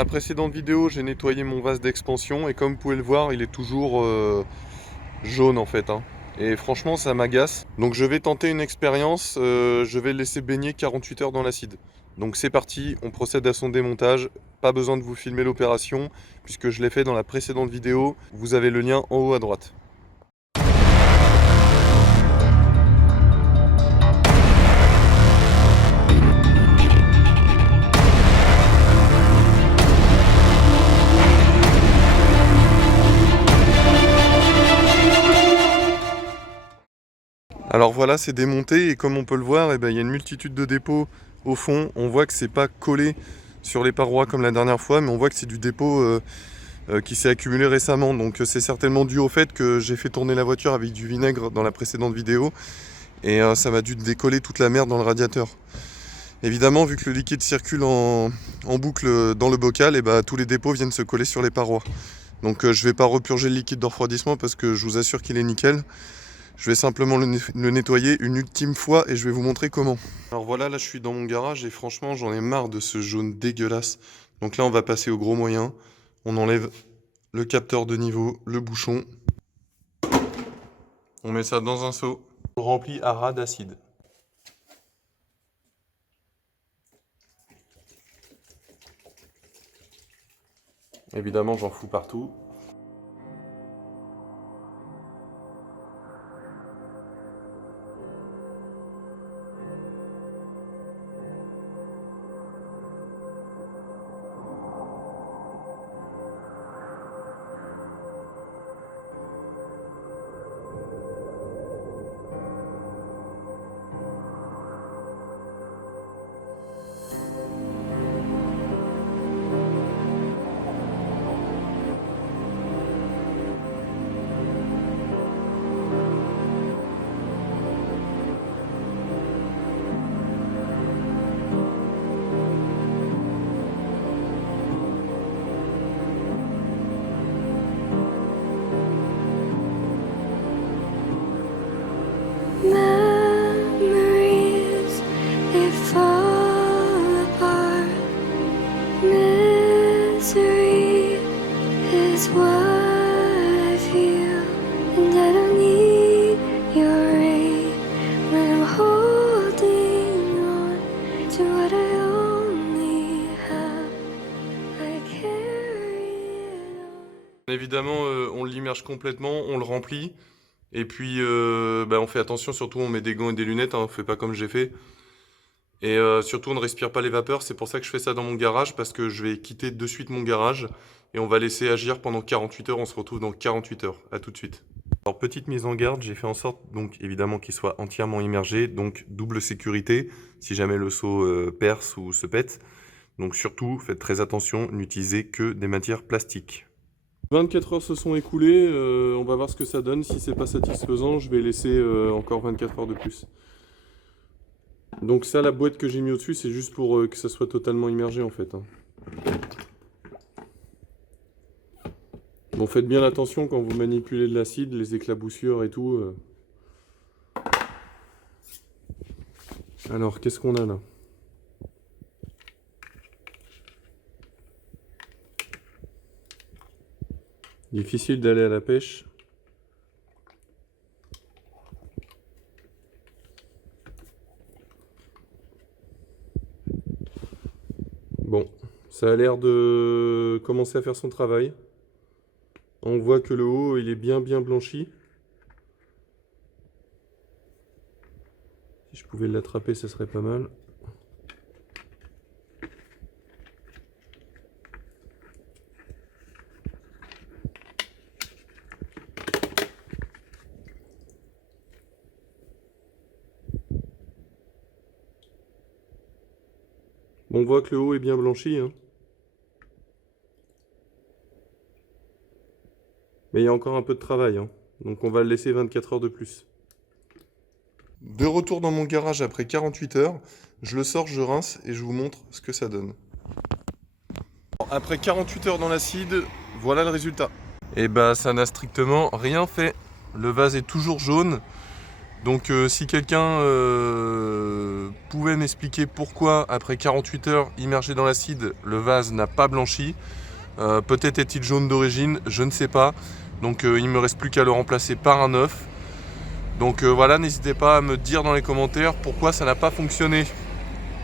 la précédente vidéo, j'ai nettoyé mon vase d'expansion et comme vous pouvez le voir, il est toujours jaune en fait, hein. Et franchement, ça m'agace. Donc je vais tenter une expérience, je vais le laisser baigner 48 heures dans l'acide. Donc c'est parti, on procède à son démontage. Pas besoin de vous filmer l'opération puisque je l'ai fait dans la précédente vidéo. Vous avez le lien en haut à droite. Alors voilà, c'est démonté et comme on peut le voir, il y a une multitude de dépôts au fond. On voit que c'est pas collé sur les parois comme la dernière fois, mais on voit que c'est du dépôt qui s'est accumulé récemment. Donc c'est certainement dû au fait que j'ai fait tourner la voiture avec du vinaigre dans la précédente vidéo et ça m'a dû décoller toute la merde dans le radiateur. Évidemment, vu que le liquide circule en boucle dans le bocal, tous les dépôts viennent se coller sur les parois. Donc je vais pas repurger le liquide de refroidissement parce que je vous assure qu'il est nickel. Je vais simplement le nettoyer une ultime fois et je vais vous montrer comment. Alors voilà, là je suis dans mon garage et franchement j'en ai marre de ce jaune dégueulasse. Donc là on va passer au gros moyen. On enlève le capteur de niveau, le bouchon. On met ça dans un seau. On le remplit à ras d'acide. Évidemment j'en fous partout. Memories, they fall apart. Misery is what I feel, and I don't need your aid when I'm holding on to what I only have. I carry it on. Évidemment on l'immerge complètement, on le remplit. Et puis on fait attention, surtout on met des gants et des lunettes, hein, on fait pas comme j'ai fait. Et surtout on ne respire pas les vapeurs, c'est pour ça que je fais ça dans mon garage, parce que je vais quitter de suite mon garage et on va laisser agir pendant 48 heures, on se retrouve dans 48 heures, à tout de suite. Alors petite mise en garde, j'ai fait en sorte donc évidemment qu'il soit entièrement immergé, donc double sécurité si jamais le seau perce ou se pète. Donc surtout faites très attention, n'utilisez que des matières plastiques. 24 heures se sont écoulées, on va voir ce que ça donne. Si c'est pas satisfaisant, je vais laisser encore 24 heures de plus. Donc ça, la boîte que j'ai mis au-dessus, c'est juste pour que ça soit totalement immergé en fait, hein. Bon, faites bien attention quand vous manipulez de l'acide, les éclaboussures et tout. Alors, qu'est-ce qu'on a là ? Difficile d'aller à la pêche. Bon, ça a l'air de commencer à faire son travail. On voit que le haut, il est bien blanchi. Si je pouvais l'attraper, ça serait pas mal. On voit que le haut est bien blanchi, hein. Mais il y a encore un peu de travail, hein. Donc on va le laisser 24 heures de plus. De retour dans mon garage après 48 heures, je le sors, je rince et je vous montre ce que ça donne. Après 48 heures dans l'acide, voilà le résultat. Et ça n'a strictement rien fait. Le vase est toujours jaune. Donc si quelqu'un pouvait m'expliquer pourquoi après 48 heures immergé dans l'acide, le vase n'a pas blanchi, peut-être est-il jaune d'origine, je ne sais pas. Donc il ne me reste plus qu'à le remplacer par un neuf. Donc voilà, n'hésitez pas à me dire dans les commentaires pourquoi ça n'a pas fonctionné.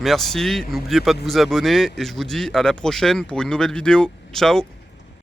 Merci, n'oubliez pas de vous abonner et je vous dis à la prochaine pour une nouvelle vidéo. Ciao!